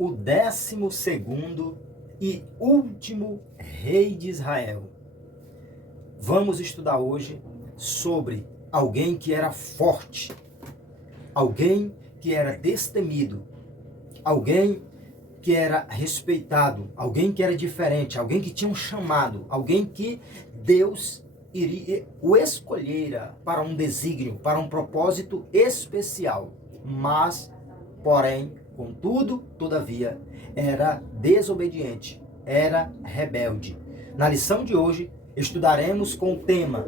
o 12º e último rei de Israel. Vamos estudar hoje sobre alguém que era forte, alguém que era destemido, alguém que era respeitado, alguém que era diferente, alguém que tinha um chamado, alguém que Deus iria o escolhera para um desígnio, para um propósito especial, mas, porém, contudo, todavia, era desobediente, era rebelde. Na lição de hoje, estudaremos com o tema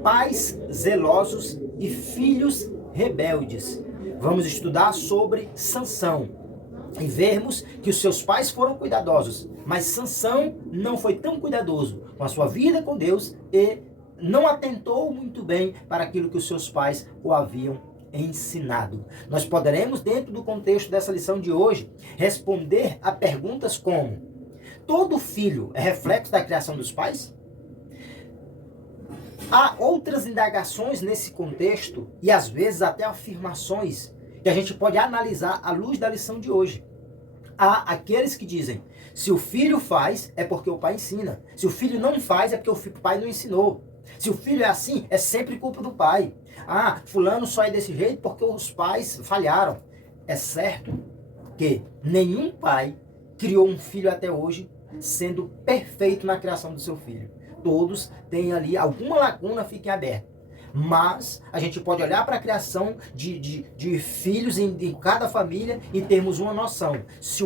Pais zelosos e filhos rebeldes. Vamos estudar sobre Sansão e vermos que os seus pais foram cuidadosos, mas Sansão não foi tão cuidadoso com a sua vida com Deus e não atentou muito bem para aquilo que os seus pais o haviam ensinado. Nós poderemos, dentro do contexto dessa lição de hoje, responder a perguntas como: todo filho é reflexo da criação dos pais? Há outras indagações nesse contexto e às vezes até afirmações que a gente pode analisar à luz da lição de hoje. Há aqueles que dizem: se o filho faz, é porque o pai ensina. Se o filho não faz, é porque o pai não ensinou. Se o filho é assim, é sempre culpa do pai. Ah, fulano só é desse jeito porque os pais falharam. É certo que nenhum pai criou um filho até hoje sendo perfeito na criação do seu filho. Todos têm ali alguma lacuna, fiquem aberta. Mas a gente pode olhar para a criação de filhos em cada família e termos uma noção se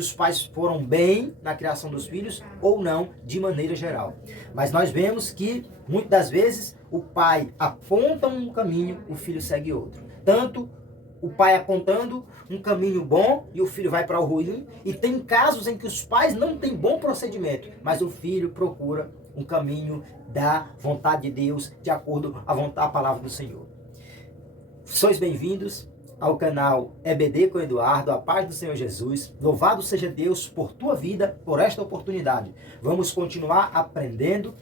os pais foram bem na criação dos filhos ou não, de maneira geral. Mas nós vemos que, muitas das vezes, o pai aponta um caminho, o filho segue outro. Tanto o pai apontando um caminho bom e o filho vai para o ruim. E tem casos em que os pais não têm bom procedimento, mas o filho procura um caminho da vontade de Deus, de acordo à palavra do Senhor. Sois bem-vindos ao canal EBD com Eduardo, a paz do Senhor Jesus. Louvado seja Deus por tua vida, por esta oportunidade. Vamos continuar aprendendo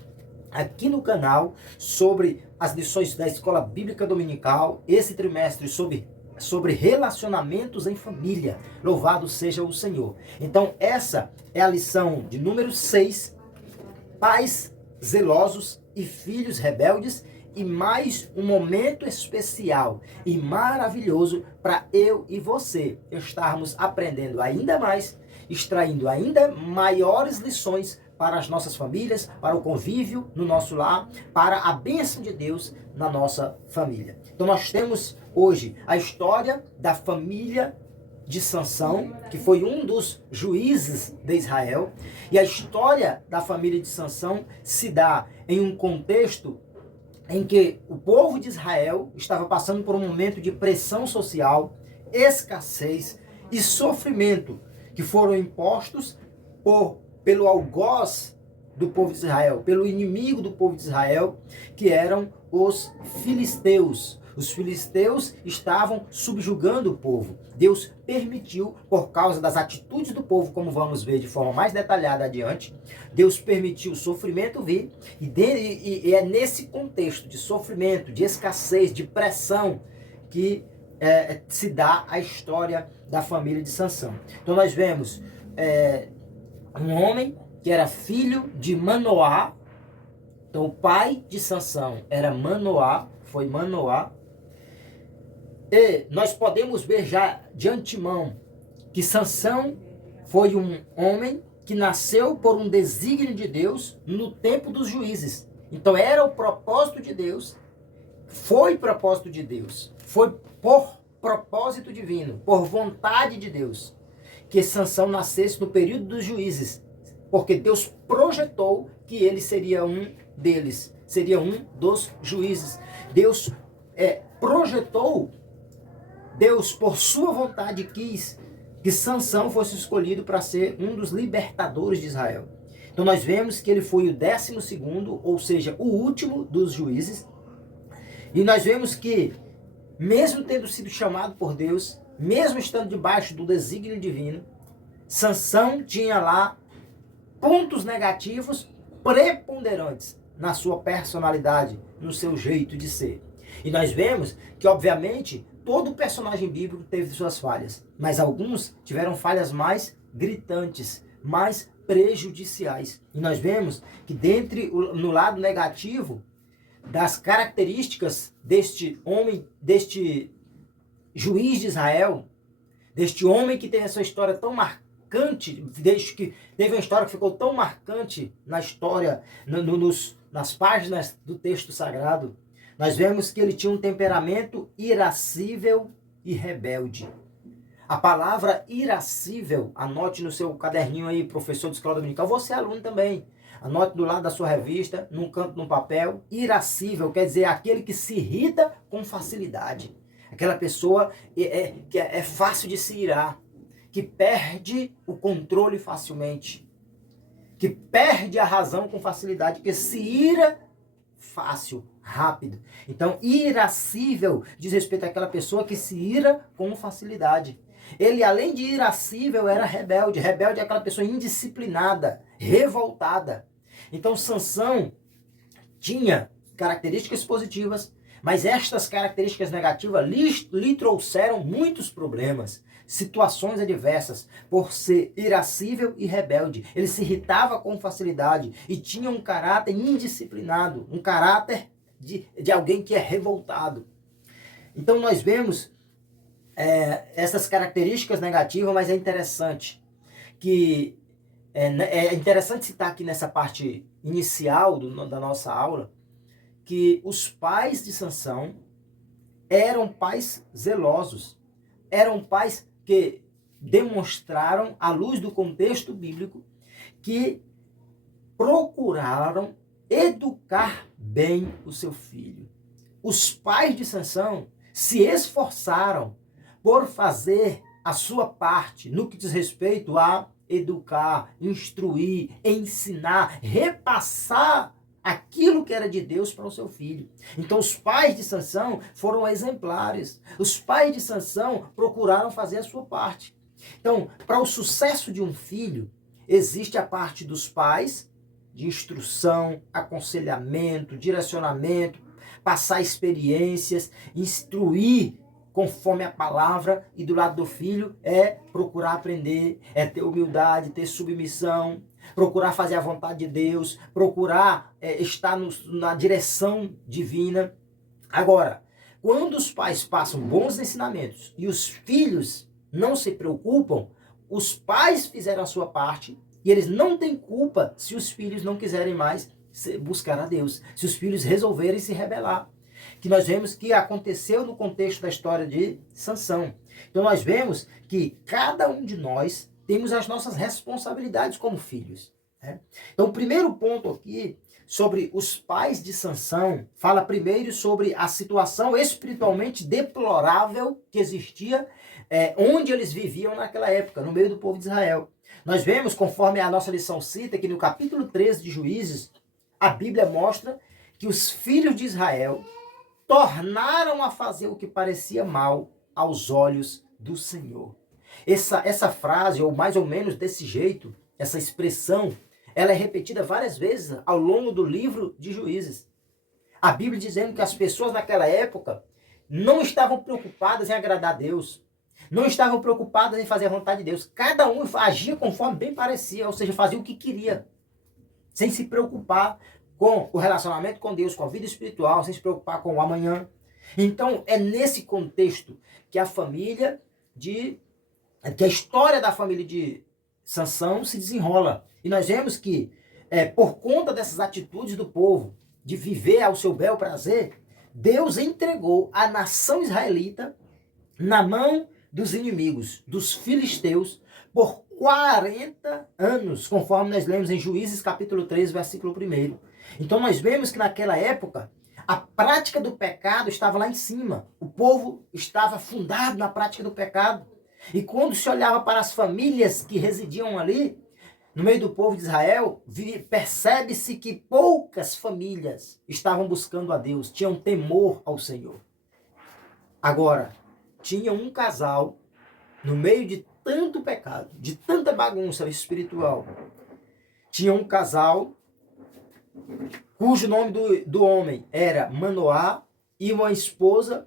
aqui no canal sobre as lições da Escola Bíblica Dominical, esse trimestre sobre relacionamentos em família. Louvado seja o Senhor. Então, essa é a lição de número 6, pais zelosos e filhos rebeldes, e mais um momento especial e maravilhoso para eu e você estarmos aprendendo ainda mais, extraindo ainda maiores lições para as nossas famílias, para o convívio no nosso lar, para a bênção de Deus na nossa família. Então nós temos hoje a história da família de Sansão, que foi um dos juízes de Israel, e a história da família de Sansão se dá em um contexto em que o povo de Israel estava passando por um momento de pressão social, escassez e sofrimento que foram impostos pelo algoz do povo de Israel, pelo inimigo do povo de Israel, que eram os filisteus. Os filisteus estavam subjugando o povo. Deus permitiu, por causa das atitudes do povo, como vamos ver de forma mais detalhada adiante, Deus permitiu o sofrimento vir, e é nesse contexto de sofrimento, de escassez, de pressão, que se dá a história da família de Sansão. Então nós vemos um homem que era filho de Manoá. Então o pai de Sansão era Manoá, foi Manoá. E nós podemos ver já de antemão que Sansão foi um homem que nasceu por um desígnio de Deus no tempo dos juízes. Então era o propósito de Deus, foi propósito de Deus, foi por propósito divino, por vontade de Deus, que Sansão nascesse no período dos juízes, porque Deus projetou que ele seria um deles, seria um dos juízes. Deus projetou, Deus, por sua vontade, quis que Sansão fosse escolhido para ser um dos libertadores de Israel. Então nós vemos que ele foi o 12º, ou seja, o último dos juízes. E nós vemos que, mesmo tendo sido chamado por Deus, mesmo estando debaixo do desígnio divino, Sansão tinha lá pontos negativos preponderantes na sua personalidade, no seu jeito de ser. E nós vemos que, obviamente, todo personagem bíblico teve suas falhas, mas alguns tiveram falhas mais gritantes, mais prejudiciais. E nós vemos que no lado negativo das características deste homem, deste juiz de Israel, deste homem que teve essa história tão marcante, desde que teve uma história que ficou tão marcante na história, nas páginas do texto sagrado, nós vemos que ele tinha um temperamento irascível e rebelde. A palavra irascível, anote no seu caderninho aí, professor de escola dominical, você é aluno também. Anote do lado da sua revista, num canto, num papel. Irascível quer dizer aquele que se irrita com facilidade. Aquela pessoa que é fácil de se irar, que perde o controle facilmente, que perde a razão com facilidade, que se ira fácil, rápido. Então, irascível diz respeito àquela pessoa que se ira com facilidade. Ele, além de irascível, era rebelde. Rebelde é aquela pessoa indisciplinada, revoltada. Então, Sansão tinha características positivas, mas estas características negativas lhe trouxeram muitos problemas, situações adversas, por ser irascível e rebelde. Ele se irritava com facilidade e tinha um caráter indisciplinado, um caráter de alguém que é revoltado. Então nós vemos essas características negativas, mas é interessante que é interessante citar aqui nessa parte inicial da nossa aula que os pais de Sansão eram pais zelosos, eram pais que demonstraram, à luz do contexto bíblico, que procuraram educar bem o seu filho. Os pais de Sansão se esforçaram por fazer a sua parte no que diz respeito a educar, instruir, ensinar, repassar aquilo que era de Deus para o seu filho. Então os pais de Sansão foram exemplares. Os pais de Sansão procuraram fazer a sua parte. Então, para o sucesso de um filho, existe a parte dos pais, de instrução, aconselhamento, direcionamento, passar experiências, instruir conforme a palavra, e do lado do filho é procurar aprender, é ter humildade, ter submissão, procurar fazer a vontade de Deus, procurar estar na direção divina. Agora, quando os pais passam bons ensinamentos e os filhos não se preocupam, os pais fizeram a sua parte e eles não têm culpa se os filhos não quiserem mais buscar a Deus, se os filhos resolverem se rebelar. Que nós vemos que aconteceu no contexto da história de Sansão. Então nós vemos que cada um de nós temos as nossas responsabilidades como filhos. Né? Então o primeiro ponto aqui sobre os pais de Sansão fala primeiro sobre a situação espiritualmente deplorável que existia onde eles viviam naquela época, no meio do povo de Israel. Nós vemos, conforme a nossa lição cita, que no capítulo 13 de Juízes, a Bíblia mostra que os filhos de Israel tornaram a fazer o que parecia mal aos olhos do Senhor. Essa frase, ou mais ou menos desse jeito, essa expressão, ela é repetida várias vezes ao longo do livro de Juízes. A Bíblia dizendo que as pessoas naquela época não estavam preocupadas em agradar a Deus, não estavam preocupadas em fazer a vontade de Deus. Cada um agia conforme bem parecia, ou seja, fazia o que queria, sem se preocupar com o relacionamento com Deus, com a vida espiritual, sem se preocupar com o amanhã. Então, é nesse contexto que a história da família de Sansão se desenrola. E nós vemos que, por conta dessas atitudes do povo, de viver ao seu bel prazer, Deus entregou a nação israelita na mão dos inimigos, dos filisteus, por 40 anos, conforme nós lemos em Juízes capítulo 3, versículo 1. Então nós vemos que naquela época, a prática do pecado estava lá em cima. O povo estava fundado na prática do pecado. E quando se olhava para as famílias que residiam ali, no meio do povo de Israel, percebe-se que poucas famílias estavam buscando a Deus, tinham temor ao Senhor. Agora, tinha um casal, no meio de tanto pecado, de tanta bagunça espiritual, tinha um casal cujo nome do homem era Manoá e uma esposa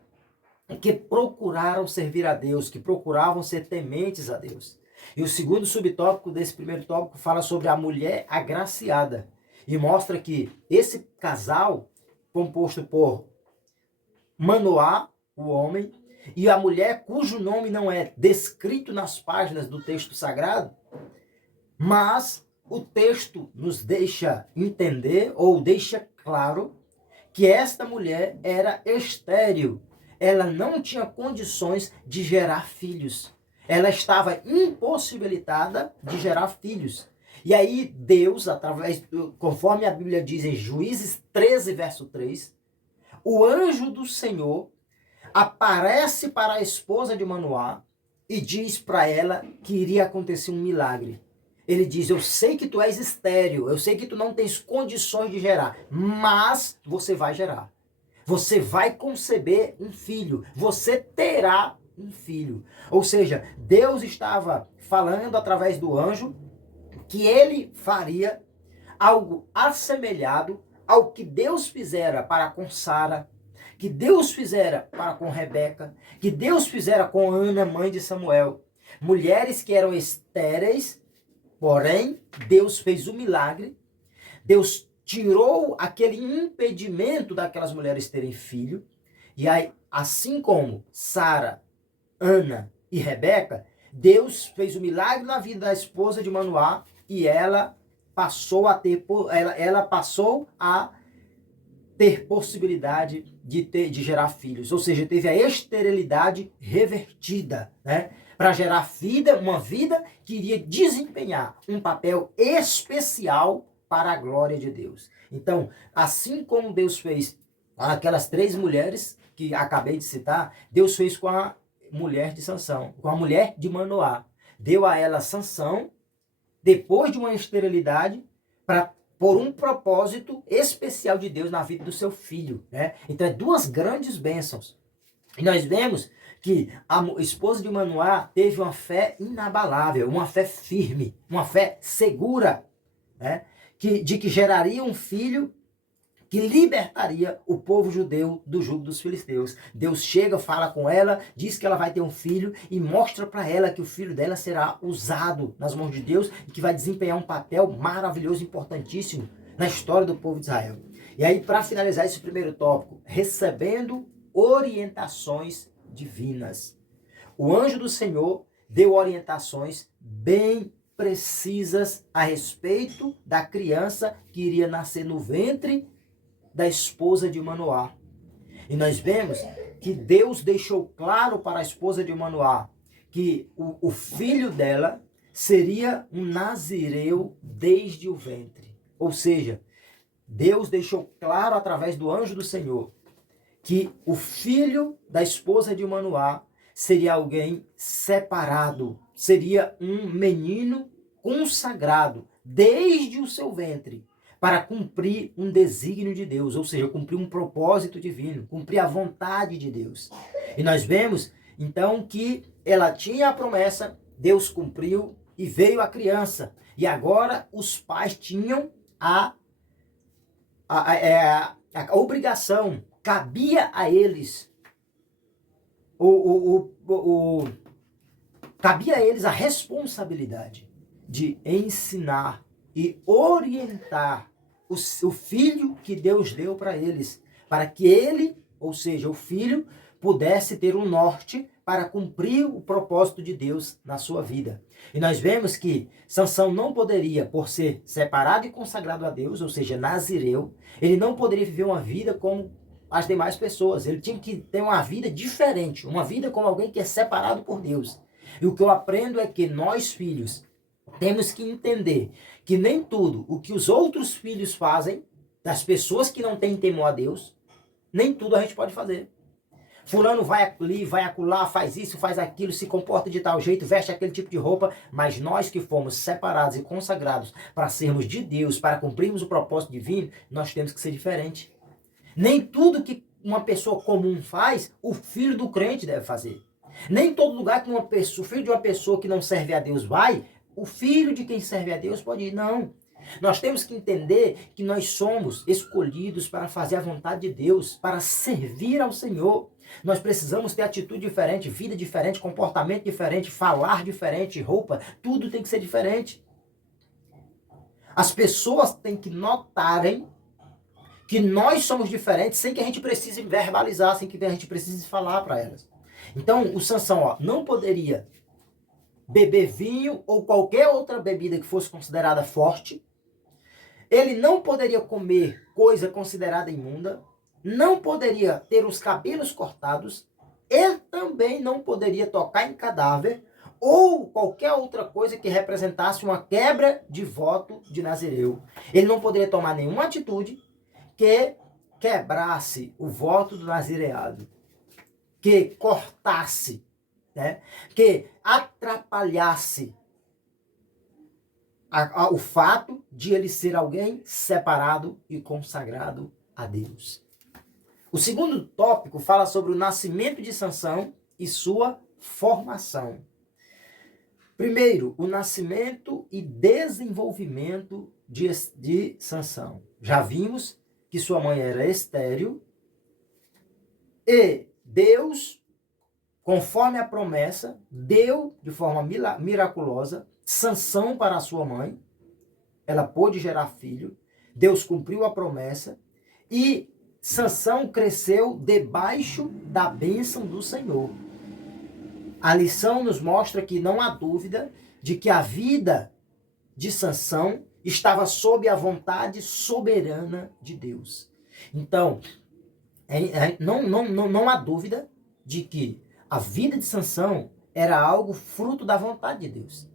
que procuraram servir a Deus, que procuravam ser tementes a Deus. E o segundo subtópico desse primeiro tópico fala sobre a mulher agraciada e mostra que esse casal, composto por Manoá, o homem, e a mulher cujo nome não é descrito nas páginas do texto sagrado, mas o texto nos deixa entender, ou deixa claro, que esta mulher era estéril. Ela não tinha condições de gerar filhos. Ela estava impossibilitada de gerar filhos. E aí Deus, conforme a Bíblia diz em Juízes 13, verso 3, o anjo do Senhor aparece para a esposa de Manoá e diz para ela que iria acontecer um milagre. Ele diz, eu sei que tu és estéril, eu sei que tu não tens condições de gerar, mas você vai gerar. Você vai conceber um filho, você terá um filho. Ou seja, Deus estava falando através do anjo que ele faria algo assemelhado ao que Deus fizera para com Sara, que Deus fizera para com Rebeca, que Deus fizera com Ana, mãe de Samuel. Mulheres que eram estéreis, porém, Deus fez o milagre, Deus tirou aquele impedimento daquelas mulheres terem filho, e aí, assim como Sara, Ana e Rebeca, Deus fez o milagre na vida da esposa de Manoá e ela passou a ter possibilidade de gerar filhos, ou seja, teve a esterilidade revertida, né? Para gerar uma vida que iria desempenhar um papel especial para a glória de Deus. Então, assim como Deus fez aquelas 3 mulheres que acabei de citar, Deus fez com a mulher de Sansão, com a mulher de Manoá. Deu a ela Sansão, depois de uma esterilidade, por um propósito especial de Deus na vida do seu filho, né? Então, 2 grandes bênçãos. E nós vemos que a esposa de Manoá teve uma fé inabalável, uma fé firme, uma fé segura, né? De que geraria um filho que libertaria o povo judeu do jugo dos filisteus. Deus chega, fala com ela, diz que ela vai ter um filho e mostra para ela que o filho dela será usado nas mãos de Deus e que vai desempenhar um papel maravilhoso, importantíssimo na história do povo de Israel. E aí, para finalizar esse primeiro tópico, recebendo orientações divinas. O anjo do Senhor deu orientações bem precisas a respeito da criança que iria nascer no ventre da esposa de Manoá. E nós vemos que Deus deixou claro para a esposa de Manoá que o filho dela seria um nazireu desde o ventre. Ou seja, Deus deixou claro através do anjo do Senhor que o filho da esposa de Manoá seria alguém separado, seria um menino consagrado desde o seu ventre para cumprir um desígnio de Deus, ou seja, cumprir um propósito divino, cumprir a vontade de Deus. E nós vemos, então, que ela tinha a promessa, Deus cumpriu e veio a criança. E agora os pais tinham a obrigação, cabia a eles, cabia a eles a responsabilidade de ensinar e orientar o filho que Deus deu para eles, para que ele, ou seja, o filho, pudesse ter um norte para cumprir o propósito de Deus na sua vida. E nós vemos que Sansão não poderia, por ser separado e consagrado a Deus, ou seja, nazireu, ele não poderia viver uma vida como as demais pessoas. Ele tinha que ter uma vida diferente, uma vida como alguém que é separado por Deus. E o que eu aprendo é que nós, filhos, temos que entender que nem tudo o que os outros filhos fazem, das pessoas que não têm temor a Deus, nem tudo a gente pode fazer. Fulano vai ali, vai acolá, faz isso, faz aquilo, se comporta de tal jeito, veste aquele tipo de roupa, mas nós que fomos separados e consagrados para sermos de Deus, para cumprirmos o propósito divino, nós temos que ser diferente. Nem tudo que uma pessoa comum faz, o filho do crente deve fazer. Nem todo lugar que o filho de uma pessoa que não serve a Deus vai, o filho de quem serve a Deus pode ir. Não. Nós temos que entender que nós somos escolhidos para fazer a vontade de Deus, para servir ao Senhor. Nós precisamos ter atitude diferente, vida diferente, comportamento diferente, falar diferente, roupa, tudo tem que ser diferente. As pessoas têm que notarem que nós somos diferentes sem que a gente precise verbalizar, sem que a gente precise falar para elas. Então, o Sansão não poderia beber vinho ou qualquer outra bebida que fosse considerada forte. Ele não poderia comer coisa considerada imunda. Não poderia ter os cabelos cortados. Ele também não poderia tocar em cadáver ou qualquer outra coisa que representasse uma quebra de voto de Nazireu. Ele não poderia tomar nenhuma atitude que quebrasse o voto do nazireado, que cortasse, né? Que atrapalhasse o fato de ele ser alguém separado e consagrado a Deus. O segundo tópico fala sobre o nascimento de Sansão e sua formação. Primeiro, o nascimento e desenvolvimento de Sansão. Já vimos que sua mãe era estéril e Deus, conforme a promessa, deu de forma miraculosa Sansão para a sua mãe. Ela pôde gerar filho. Deus cumpriu a promessa e Sansão cresceu debaixo da bênção do Senhor. A lição nos mostra que não há dúvida de que a vida de Sansão estava sob a vontade soberana de Deus. Então, não há dúvida de que a vida de Sansão era algo fruto da vontade de Deus.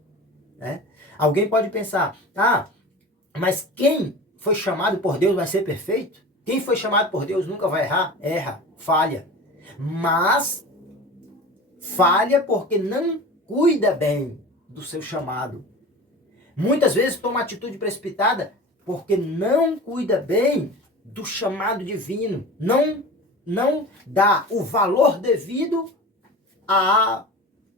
Né? Alguém pode pensar, mas quem foi chamado por Deus vai ser perfeito? Quem foi chamado por Deus nunca vai errar? Erra, falha. Mas falha porque não cuida bem do seu chamado. Muitas vezes toma atitude precipitada porque não cuida bem do chamado divino. Não dá o valor devido à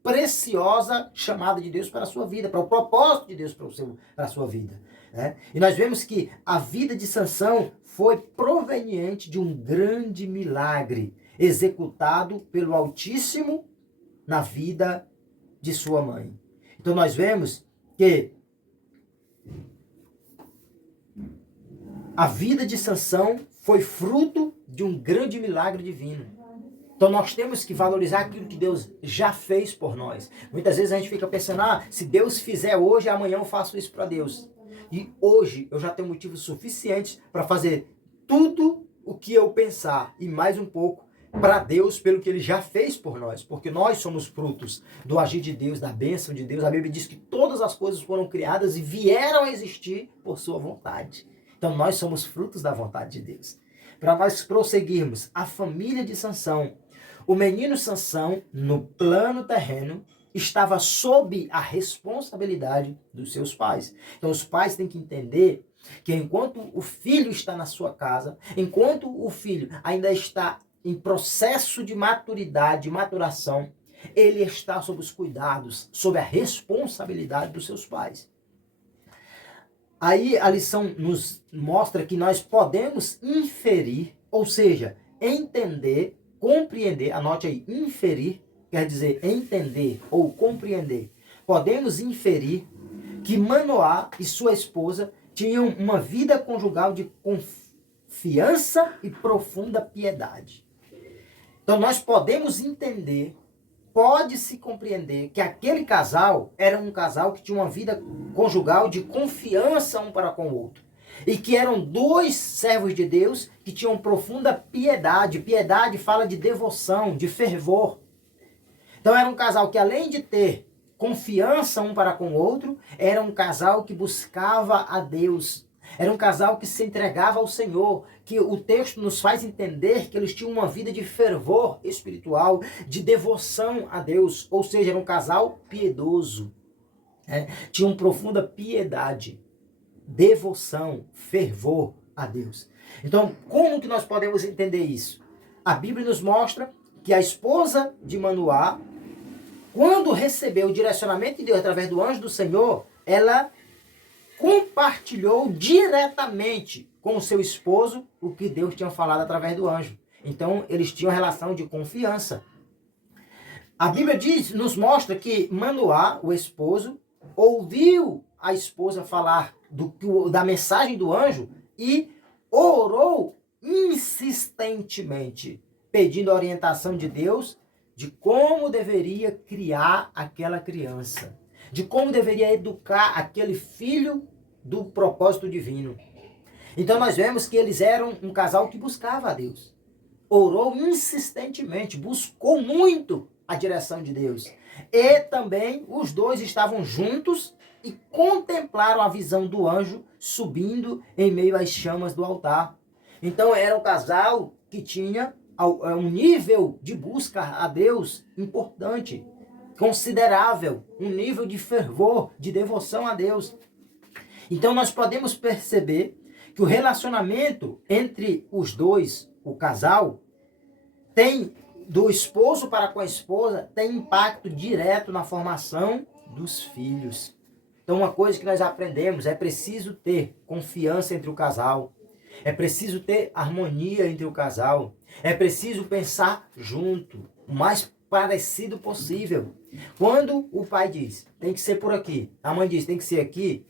preciosa chamada de Deus para a sua vida, para o propósito de Deus para a sua vida. Né? E nós vemos que a vida de Sansão foi proveniente de um grande milagre executado pelo Altíssimo na vida de sua mãe. Então nós vemos que a vida de Sansão foi fruto de um grande milagre divino. Então nós temos que valorizar aquilo que Deus já fez por nós. Muitas vezes a gente fica pensando, se Deus fizer hoje, amanhã eu faço isso para Deus. E hoje eu já tenho motivos suficientes para fazer tudo o que eu pensar e mais um pouco para Deus pelo que Ele já fez por nós. Porque nós somos frutos do agir de Deus, da bênção de Deus. A Bíblia diz que todas as coisas foram criadas e vieram a existir por sua vontade. Então nós somos frutos da vontade de Deus. Para nós prosseguirmos, a família de Sansão. O menino Sansão, no plano terreno, estava sob a responsabilidade dos seus pais. Então os pais têm que entender que enquanto o filho está na sua casa, enquanto o filho ainda está em processo de maturidade, de maturação, ele está sob os cuidados, sob a responsabilidade dos seus pais. Aí a lição nos mostra que nós podemos inferir, ou seja, entender, compreender, anote aí, inferir, quer dizer entender ou compreender. Podemos inferir que Manoá e sua esposa tinham uma vida conjugal de confiança e profunda piedade. Então nós podemos entender, pode-se compreender que aquele casal era um casal que tinha uma vida conjugal de confiança um para com o outro. E que eram dois servos de Deus que tinham profunda piedade. Piedade fala de devoção, de fervor. Então era um casal que além de ter confiança um para com o outro, era um casal que buscava a Deus. Era um casal que se entregava ao Senhor, que o texto nos faz entender que eles tinham uma vida de fervor espiritual, de devoção a Deus. Ou seja, era um casal piedoso. Tinham profunda piedade, devoção, fervor a Deus. Então, como que nós podemos entender isso? A Bíblia nos mostra que a esposa de Manoá, quando recebeu o direcionamento de Deus através do anjo do Senhor, ela compartilhou diretamente com o seu esposo o que Deus tinha falado através do anjo. Então, eles tinham relação de confiança. A Bíblia nos mostra que Manoá, o esposo, ouviu a esposa falar da mensagem do anjo e orou insistentemente, pedindo a orientação de Deus de como deveria criar aquela criança, de como deveria educar aquele filho do propósito divino. Então nós vemos que eles eram um casal que buscava a Deus. Orou insistentemente, buscou muito a direção de Deus. E também os dois estavam juntos e contemplaram a visão do anjo subindo em meio às chamas do altar. Então era um casal que tinha um nível de busca a Deus importante, considerável, um nível de fervor, de devoção a Deus. Então nós podemos perceber que o relacionamento entre os dois, o casal, tem, do esposo para com a esposa, tem impacto direto na formação dos filhos. Então uma coisa que nós aprendemos, é preciso ter confiança entre o casal, é preciso ter harmonia entre o casal, é preciso pensar junto, o mais parecido possível. Quando o pai diz, tem que ser por aqui, a mãe diz, tem que ser aqui,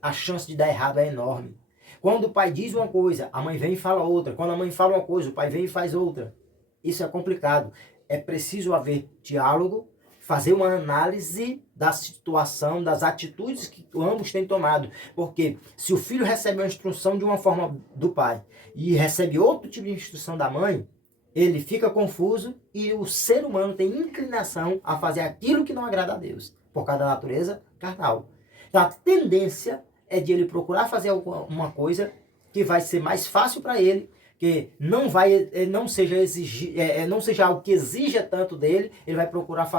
a chance de dar errado é enorme. Quando o pai diz uma coisa, a mãe vem e fala outra. Quando a mãe fala uma coisa, o pai vem e faz outra. Isso é complicado. É preciso haver diálogo, fazer uma análise da situação, das atitudes que ambos têm tomado. Porque se o filho recebe uma instrução de uma forma do pai e recebe outro tipo de instrução da mãe, ele fica confuso e o ser humano tem inclinação a fazer aquilo que não agrada a Deus, por causa da natureza carnal. Então a tendência é de ele procurar fazer uma coisa que vai ser mais fácil para ele, que não seja algo que exija tanto dele, ele vai procurar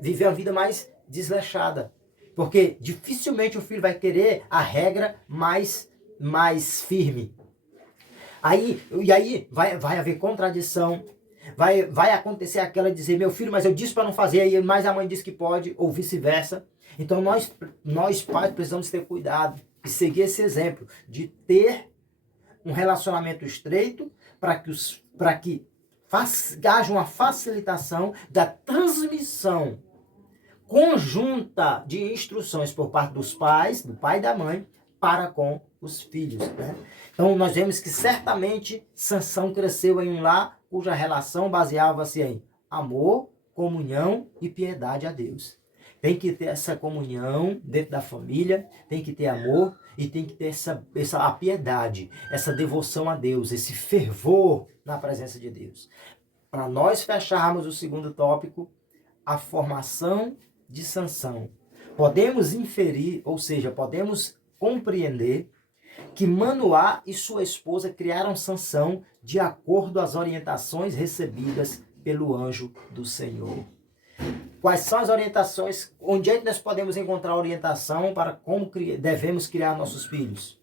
viver uma vida mais desleixada. Porque dificilmente o filho vai querer a regra mais firme. Aí vai haver contradição, vai acontecer aquela de dizer, meu filho, mas eu disse para não fazer, mas a mãe disse que pode, ou vice-versa. Então nós pais precisamos ter cuidado e seguir esse exemplo de ter um relacionamento estreito para que haja uma facilitação da transmissão conjunta de instruções por parte dos pais, do pai e da mãe, para com os filhos, né? Então nós vemos que certamente Sansão cresceu em um lar cuja relação baseava-se em amor, comunhão e piedade a Deus. Tem que ter essa comunhão dentro da família, tem que ter amor e tem que ter essa piedade, essa devoção a Deus, esse fervor na presença de Deus. Para nós fecharmos o segundo tópico, a formação de Sansão. Podemos inferir, ou seja, podemos compreender que Manoá e sua esposa criaram Sansão de acordo às orientações recebidas pelo anjo do Senhor. Quais são as orientações? Onde é que nós podemos encontrar orientação para como devemos criar nossos filhos?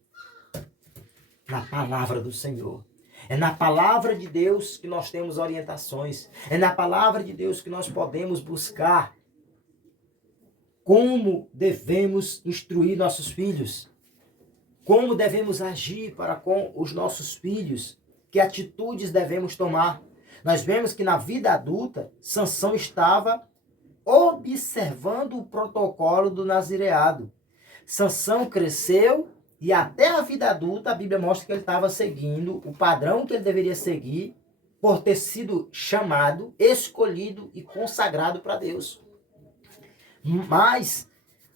Na palavra do Senhor. É na palavra de Deus que nós temos orientações. É na palavra de Deus que nós podemos buscar como devemos instruir nossos filhos. Como devemos agir para com os nossos filhos. Que atitudes devemos tomar. Nós vemos que na vida adulta, Sansão estava observando o protocolo do nazireado. Sansão cresceu e até a vida adulta a Bíblia mostra que ele estava seguindo o padrão que ele deveria seguir por ter sido chamado, escolhido e consagrado para Deus. Mas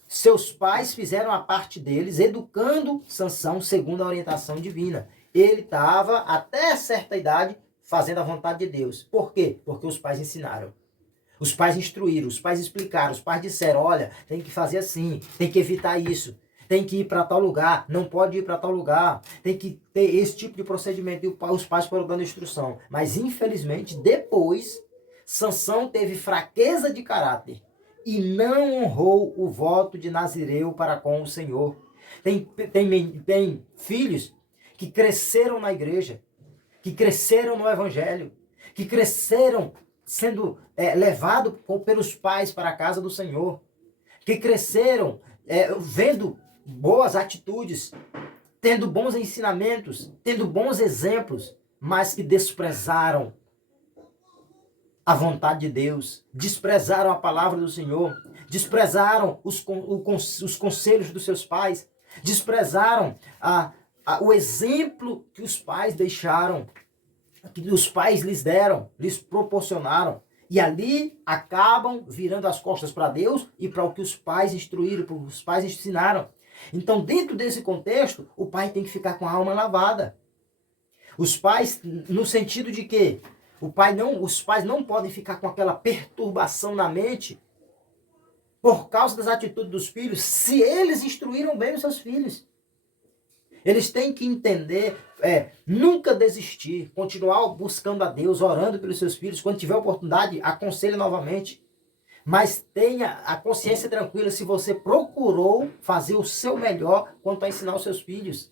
seus pais fizeram a parte deles, educando Sansão segundo a orientação divina. Ele estava até certa idade fazendo a vontade de Deus. Por quê? Porque os pais ensinaram. Os pais instruíram, os pais explicaram, os pais disseram, olha, tem que fazer assim, tem que evitar isso, tem que ir para tal lugar, não pode ir para tal lugar, tem que ter esse tipo de procedimento. E os pais foram dando instrução. Mas, infelizmente, depois, Sansão teve fraqueza de caráter e não honrou o voto de Nazireu para com o Senhor. Tem filhos que cresceram na igreja, que cresceram no evangelho, que cresceram sendo levados pelos pais para a casa do Senhor, que cresceram vendo boas atitudes, tendo bons ensinamentos, tendo bons exemplos, mas que desprezaram a vontade de Deus, desprezaram a palavra do Senhor, desprezaram os conselhos dos seus pais, desprezaram o exemplo que os pais deixaram, que os pais lhes deram, lhes proporcionaram. E ali acabam virando as costas para Deus e para o que os pais instruíram, para o que os pais ensinaram. Então, dentro desse contexto, o pai tem que ficar com a alma lavada. Os pais, no sentido de que os pais não podem ficar com aquela perturbação na mente por causa das atitudes dos filhos, se eles instruíram bem os seus filhos. Eles têm que entender, nunca desistir, continuar buscando a Deus, orando pelos seus filhos. Quando tiver oportunidade, aconselhe novamente. Mas tenha a consciência tranquila se você procurou fazer o seu melhor quanto a ensinar os seus filhos.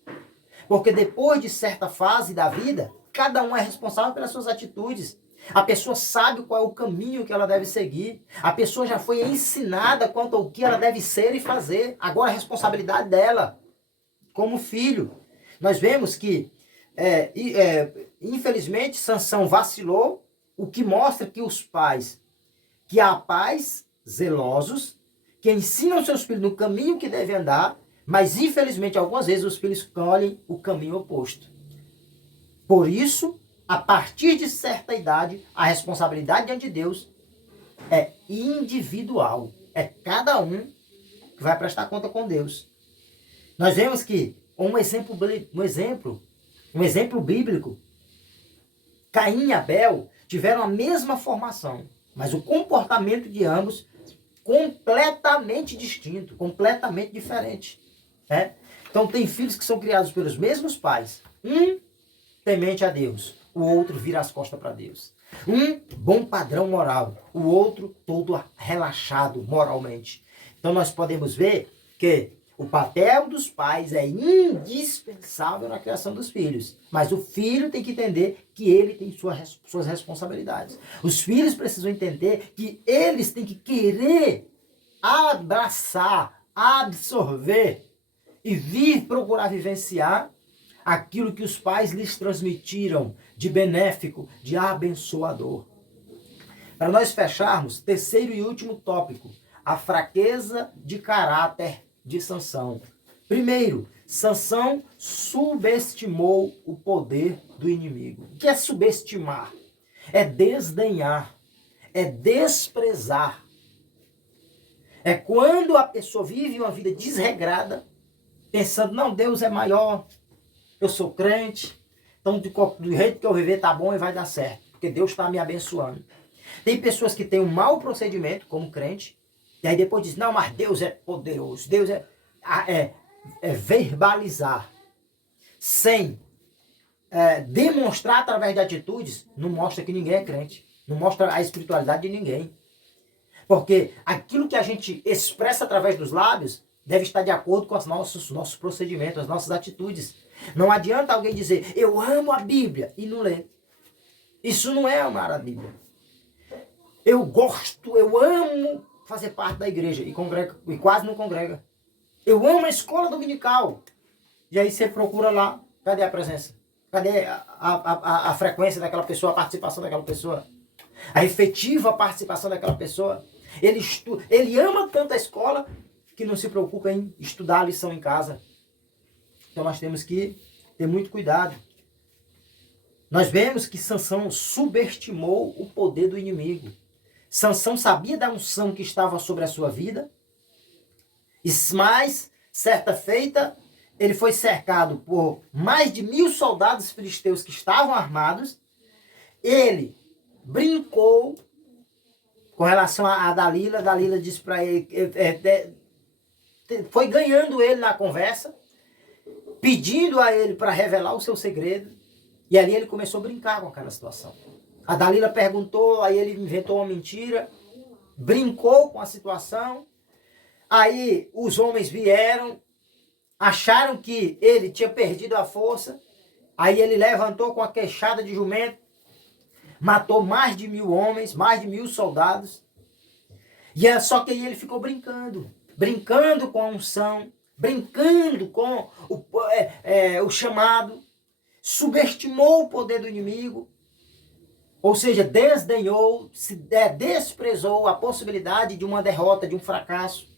Porque depois de certa fase da vida, cada um é responsável pelas suas atitudes. A pessoa sabe qual é o caminho que ela deve seguir. A pessoa já foi ensinada quanto ao que ela deve ser e fazer. Agora a responsabilidade dela, como filho. Nós vemos que, infelizmente, Sansão vacilou, o que mostra que há pais zelosos, que ensinam seus filhos no caminho que devem andar, mas infelizmente algumas vezes os filhos escolhem o caminho oposto. Por isso, a partir de certa idade, a responsabilidade diante de Deus é individual. É cada um que vai prestar conta com Deus. Nós vemos que um exemplo bíblico, Caim e Abel tiveram a mesma formação, mas o comportamento de ambos completamente distinto, completamente diferente. Então tem filhos que são criados pelos mesmos pais. Um temente a Deus, o outro vira as costas para Deus. Um bom padrão moral, o outro todo relaxado moralmente. Então nós podemos ver que o papel dos pais é indispensável na criação dos filhos. Mas o filho tem que entender que ele tem suas responsabilidades. Os filhos precisam entender que eles têm que querer abraçar, absorver e procurar vivenciar aquilo que os pais lhes transmitiram de benéfico, de abençoador. Para nós fecharmos, terceiro e último tópico, a fraqueza de caráter de Sansão. Primeiro, Sansão subestimou o poder do inimigo. O que é subestimar? É desdenhar, é desprezar. É quando a pessoa vive uma vida desregrada, pensando, não, Deus é maior, eu sou crente, então do jeito que eu viver tá bom e vai dar certo, porque Deus está me abençoando. Tem pessoas que têm um mau procedimento como crente, e aí depois diz, não, mas Deus é poderoso, Deus é verbalizar, sem demonstrar através de atitudes, não mostra que ninguém é crente, não mostra a espiritualidade de ninguém. Porque aquilo que a gente expressa através dos lábios deve estar de acordo com os nossos procedimentos, as nossas atitudes. Não adianta alguém dizer, eu amo a Bíblia, e não lê. Isso não é amar a Bíblia. Eu amo fazer parte da igreja, e quase não congrega. Eu amo a escola dominical. E aí você procura lá, cadê a presença? Cadê a frequência daquela pessoa, a participação daquela pessoa? A efetiva participação daquela pessoa? Ele ama tanto a escola que não se preocupa em estudar a lição em casa. Então nós temos que ter muito cuidado. Nós vemos que Sansão subestimou o poder do inimigo. Sansão sabia da unção que estava sobre a sua vida, mas, certa feita, ele foi cercado por mais de 1000 soldados filisteus que estavam armados. Ele brincou com relação a Dalila. Dalila disse para ele, foi ganhando ele na conversa, pedindo a ele para revelar o seu segredo. E ali ele começou a brincar com aquela situação. A Dalila perguntou, aí ele inventou uma mentira, brincou com a situação. Aí os homens vieram, acharam que ele tinha perdido a força. Aí ele levantou com a queixada de jumento, matou mais de 1000 homens, mais de 1000 soldados. E só que aí ele ficou brincando com a unção, brincando com o chamado, subestimou o poder do inimigo, ou seja, desdenhou, desprezou a possibilidade de uma derrota, de um fracasso.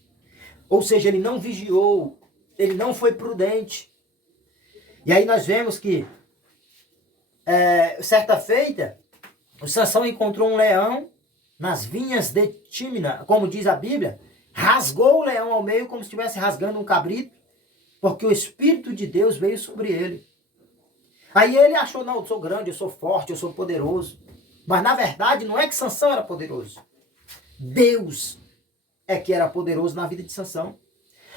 Ou seja, ele não vigiou, ele não foi prudente. E aí nós vemos que, certa feita, o Sansão encontrou um leão nas vinhas de Tímina, como diz a Bíblia, rasgou o leão ao meio como se estivesse rasgando um cabrito, porque o Espírito de Deus veio sobre ele. Aí ele achou, não, eu sou grande, eu sou forte, eu sou poderoso. Mas na verdade não é que Sansão era poderoso. Deus é que era poderoso na vida de Sansão.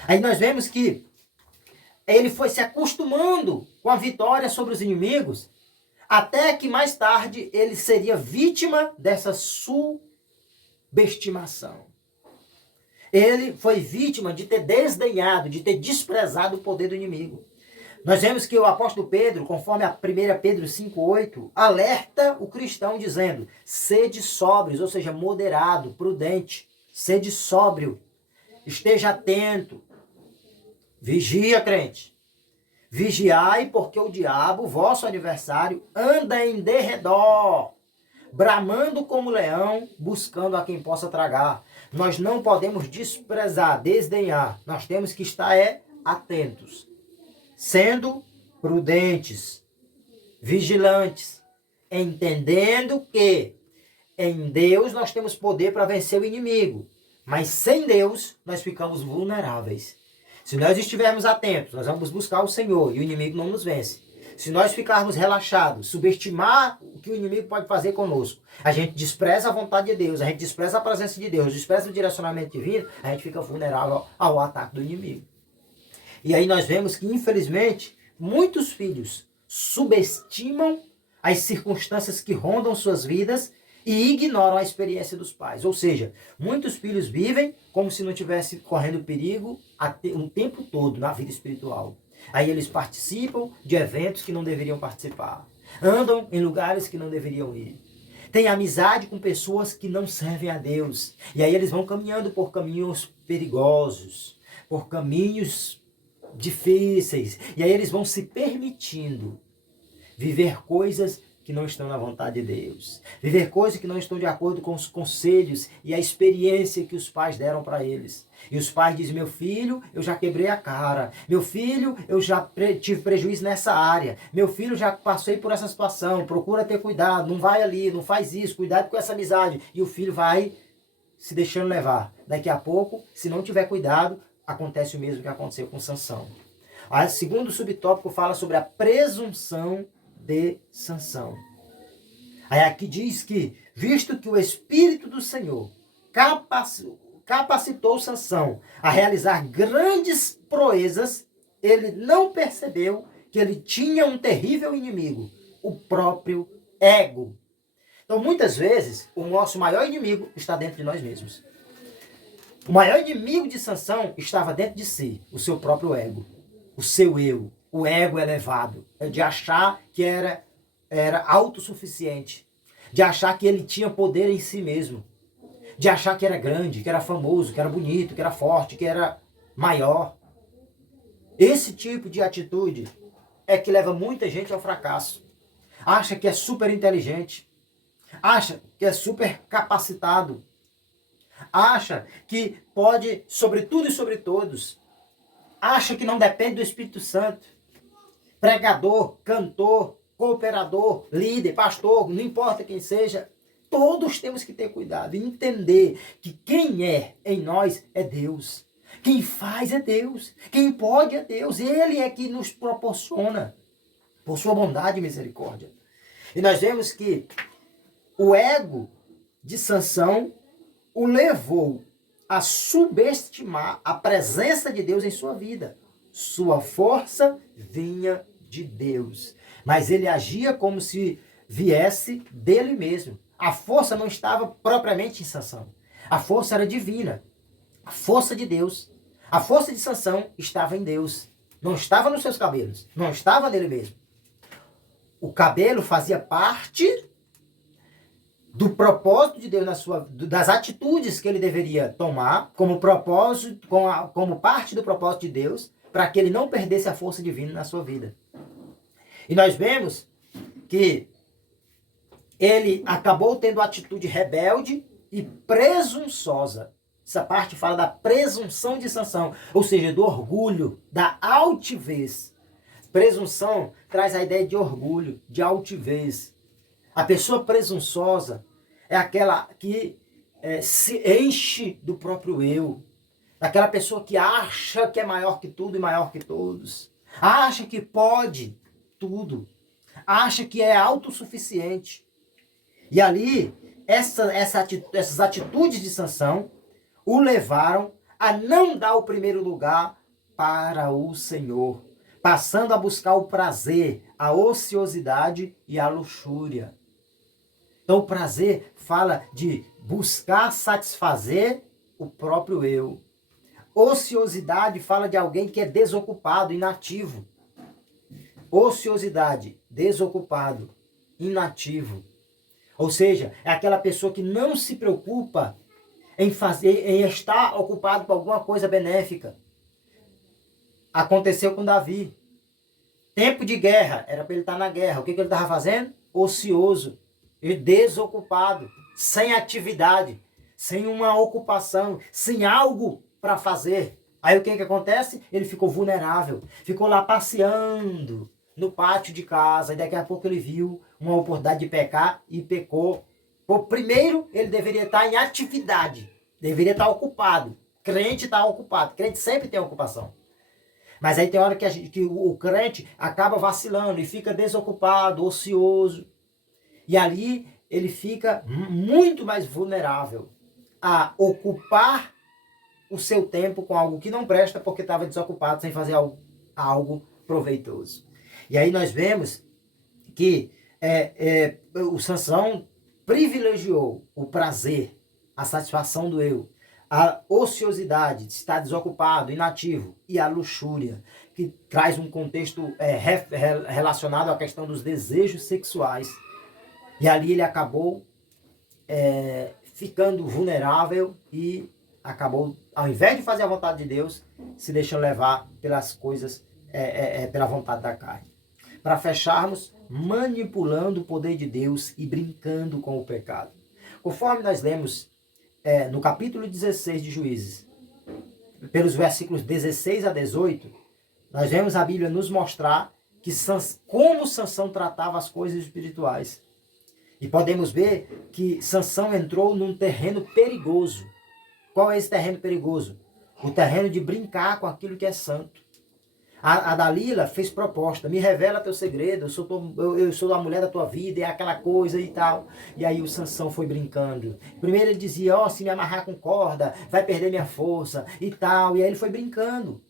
Aí nós vemos que ele foi se acostumando com a vitória sobre os inimigos, até que mais tarde ele seria vítima dessa subestimação. Ele foi vítima de ter desdenhado, de ter desprezado o poder do inimigo. Nós vemos que o apóstolo Pedro, conforme a 1 Pedro 5,8, alerta o cristão dizendo, sede sóbrios, ou seja, moderado, prudente, sede sóbrio, esteja atento, vigia, crente. Vigiai, porque o diabo, vosso adversário, anda em derredor, bramando como leão, buscando a quem possa tragar. Nós não podemos desprezar, desdenhar. Nós temos que estar atentos, sendo prudentes, vigilantes, entendendo que em Deus nós temos poder para vencer o inimigo, mas sem Deus nós ficamos vulneráveis. Se nós estivermos atentos, nós vamos buscar o Senhor e o inimigo não nos vence. Se nós ficarmos relaxados, subestimar o que o inimigo pode fazer conosco, a gente despreza a vontade de Deus, a gente despreza a presença de Deus, despreza o direcionamento divino, a gente fica vulnerável ao ataque do inimigo. E aí nós vemos que, infelizmente, muitos filhos subestimam as circunstâncias que rondam suas vidas e ignoram a experiência dos pais. Ou seja, muitos filhos vivem como se não estivesse correndo perigo o tempo todo na vida espiritual. Aí eles participam de eventos que não deveriam participar. Andam em lugares que não deveriam ir. Têm amizade com pessoas que não servem a Deus. E aí eles vão caminhando por caminhos perigosos, por caminhos difíceis. E aí eles vão se permitindo viver coisas que não estão na vontade de Deus. Viver coisas que não estão de acordo com os conselhos e a experiência que os pais deram para eles. E os pais dizem, meu filho, eu já quebrei a cara. Meu filho, eu já tive prejuízo nessa área. Meu filho, já passei por essa situação. Procura ter cuidado. Não vai ali, não faz isso. Cuidado com essa amizade. E o filho vai se deixando levar. Daqui a pouco, se não tiver cuidado, acontece o mesmo que aconteceu com Sansão. O segundo subtópico fala sobre a presunção de Sansão. Aí aqui diz que, visto que o Espírito do Senhor capacitou Sansão a realizar grandes proezas, ele não percebeu que ele tinha um terrível inimigo, o próprio ego. Então, muitas vezes, o nosso maior inimigo está dentro de nós mesmos. O maior inimigo de Sansão estava dentro de si, o seu próprio ego, o seu eu. O ego elevado, de achar que era autossuficiente, de achar que ele tinha poder em si mesmo, de achar que era grande, que era famoso, que era bonito, que era forte, que era maior. Esse tipo de atitude é que leva muita gente ao fracasso. Acha que é super inteligente, acha que é super capacitado, acha que pode sobre tudo e sobre todos, acha que não depende do Espírito Santo. Pregador, cantor, cooperador, líder, pastor, não importa quem seja, todos temos que ter cuidado e entender que quem é em nós é Deus. Quem faz é Deus. Quem pode é Deus. Ele é que nos proporciona por sua bondade e misericórdia. E nós vemos que o ego de Sansão o levou a subestimar a presença de Deus em sua vida. Sua força vinha de Deus, mas ele agia como se viesse dele mesmo. A força não estava propriamente em Sansão. A força era divina. A força de Deus. A força de Sansão estava em Deus. Não estava nos seus cabelos. Não estava nele mesmo. O cabelo fazia parte do propósito de Deus das atitudes que ele deveria tomar como propósito, como parte do propósito de Deus, para que ele não perdesse a força divina na sua vida. E nós vemos que ele acabou tendo atitude rebelde e presunçosa. Essa parte fala da presunção de Sansão, ou seja, do orgulho, da altivez. Presunção traz a ideia de orgulho, de altivez. A pessoa presunçosa é aquela que se enche do próprio eu. Aquela pessoa que acha que é maior que tudo e maior que todos. Acha que pode tudo. Acha que é autossuficiente. E ali, essas atitudes de Sansão o levaram a não dar o primeiro lugar para o Senhor, passando a buscar o prazer, a ociosidade e a luxúria. Então o prazer fala de buscar satisfazer o próprio eu. Ociosidade fala de alguém que é desocupado, inativo. Ociosidade, desocupado, inativo. Ou seja, é aquela pessoa que não se preocupa em estar ocupado com alguma coisa benéfica. Aconteceu com Davi. Tempo de guerra, era para ele estar na guerra. O que ele estava fazendo? Ocioso, desocupado, sem atividade, sem uma ocupação, sem algo para fazer. Aí o que acontece? Ele ficou vulnerável, ficou lá passeando no pátio de casa, e daqui a pouco ele viu uma oportunidade de pecar e pecou. Primeiro, ele deveria estar em atividade, deveria estar ocupado. Crente está ocupado, crente sempre tem ocupação. Mas aí tem hora que o crente acaba vacilando e fica desocupado, ocioso. E ali ele fica muito mais vulnerável a ocupar o seu tempo com algo que não presta porque estava desocupado, sem fazer algo proveitoso. E aí nós vemos que o Sansão privilegiou o prazer, a satisfação do eu, a ociosidade, de estar desocupado, inativo, e a luxúria, que traz um contexto relacionado à questão dos desejos sexuais. E ali ele acabou ficando vulnerável e acabou, ao invés de fazer a vontade de Deus, se deixando levar pelas coisas, pela vontade da carne. Para fecharmos, manipulando o poder de Deus e brincando com o pecado. Conforme nós lemos no capítulo 16 de Juízes, pelos versículos 16 a 18, nós vemos a Bíblia nos mostrar como Sansão tratava as coisas espirituais. E podemos ver que Sansão entrou num terreno perigoso. Qual é esse terreno perigoso? O terreno de brincar com aquilo que é santo. A Dalila fez proposta, me revela teu segredo, eu sou a mulher da tua vida, é aquela coisa e tal. E aí o Sansão foi brincando. Primeiro ele dizia, se me amarrar com corda, vai perder minha força e tal. E aí ele foi brincando.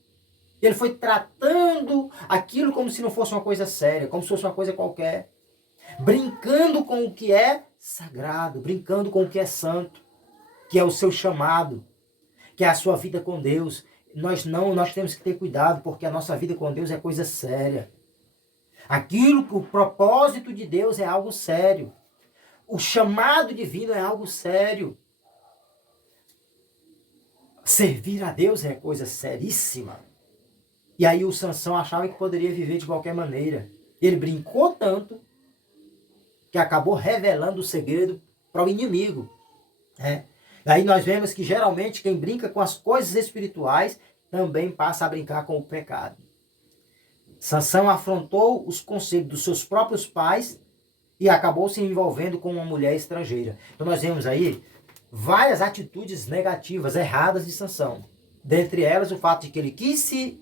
Ele foi tratando aquilo como se não fosse uma coisa séria, como se fosse uma coisa qualquer. Brincando com o que é sagrado, brincando com o que é santo, que é o seu chamado, que é a sua vida com Deus. Nós temos que ter cuidado, porque a nossa vida com Deus é coisa séria. O propósito de Deus é algo sério. O chamado divino é algo sério. Servir a Deus é coisa seríssima. E aí o Sansão achava que poderia viver de qualquer maneira. Ele brincou tanto que acabou revelando o segredo para o inimigo. Aí nós vemos que geralmente quem brinca com as coisas espirituais também passa a brincar com o pecado. Sansão afrontou os conselhos dos seus próprios pais e acabou se envolvendo com uma mulher estrangeira. Então nós vemos aí várias atitudes negativas, erradas de Sansão. Dentre elas o fato de que ele quis se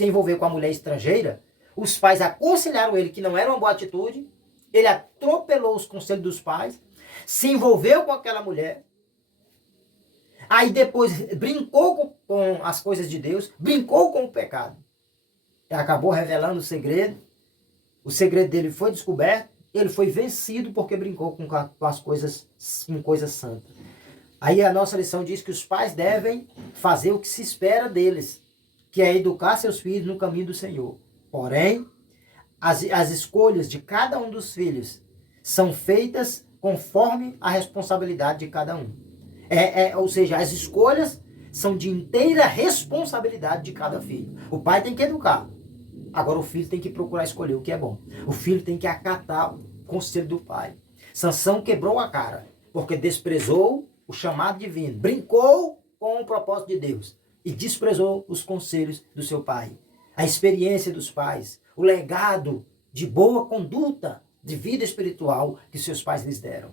envolver com a mulher estrangeira. Os pais aconselharam ele que não era uma boa atitude. Ele atropelou os conselhos dos pais, se envolveu com aquela mulher. Aí depois brincou com as coisas de Deus, brincou com o pecado. E acabou revelando o segredo. O segredo dele foi descoberto. Ele foi vencido porque brincou com as coisas, com coisas santas. Aí a nossa lição diz que os pais devem fazer o que se espera deles, que é educar seus filhos no caminho do Senhor. Porém, as escolhas de cada um dos filhos são feitas conforme a responsabilidade de cada um. Ou seja, as escolhas são de inteira responsabilidade de cada filho. O pai tem que educar. Agora o filho tem que procurar escolher o que é bom. O filho tem que acatar o conselho do pai. Sansão quebrou a cara, porque desprezou o chamado divino, brincou com o propósito de Deus e desprezou os conselhos do seu pai. A experiência dos pais, o legado de boa conduta, de vida espiritual que seus pais lhes deram.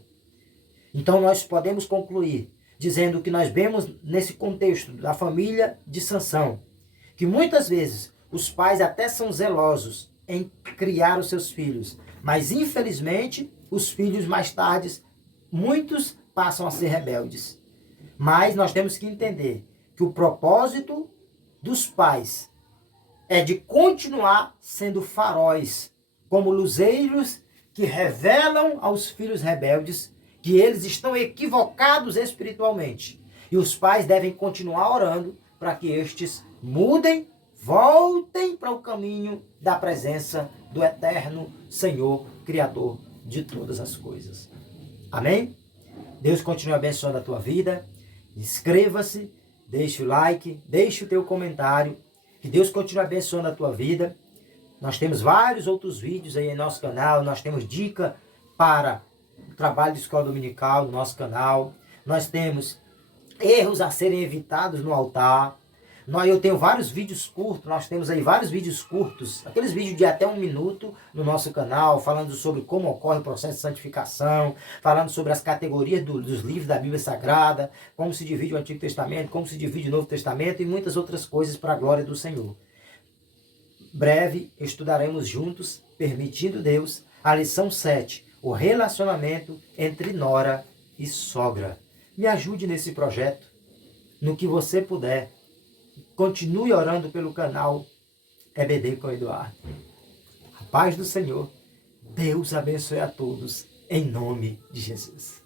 Então nós podemos concluir dizendo que nós vemos nesse contexto da família de Sansão, que muitas vezes os pais até são zelosos em criar os seus filhos, mas infelizmente os filhos mais tarde, muitos passam a ser rebeldes. Mas nós temos que entender que o propósito dos pais é de continuar sendo faróis, como luzeiros que revelam aos filhos rebeldes que eles estão equivocados espiritualmente. E os pais devem continuar orando para que estes mudem, voltem para o caminho da presença do eterno Senhor, Criador de todas as coisas. Amém? Deus continue abençoando a tua vida. Inscreva-se, deixe o like, deixe o teu comentário. Que Deus continue abençoando a tua vida. Nós temos vários outros vídeos aí em nosso canal. Nós temos dica para o trabalho de escola dominical no nosso canal. Nós temos erros a serem evitados no altar. Eu tenho vários vídeos curtos, nós temos aí vários vídeos curtos, aqueles vídeos de até 1 minuto no nosso canal, falando sobre como ocorre o processo de santificação, falando sobre as categorias dos livros da Bíblia Sagrada, como se divide o Antigo Testamento, como se divide o Novo Testamento e muitas outras coisas para a glória do Senhor. Breve estudaremos juntos, permitindo Deus, a lição 7, o relacionamento entre nora e sogra. Me ajude nesse projeto, no que você puder. Continue orando pelo canal EBD com Eduardo. A paz do Senhor. Deus abençoe a todos, em nome de Jesus.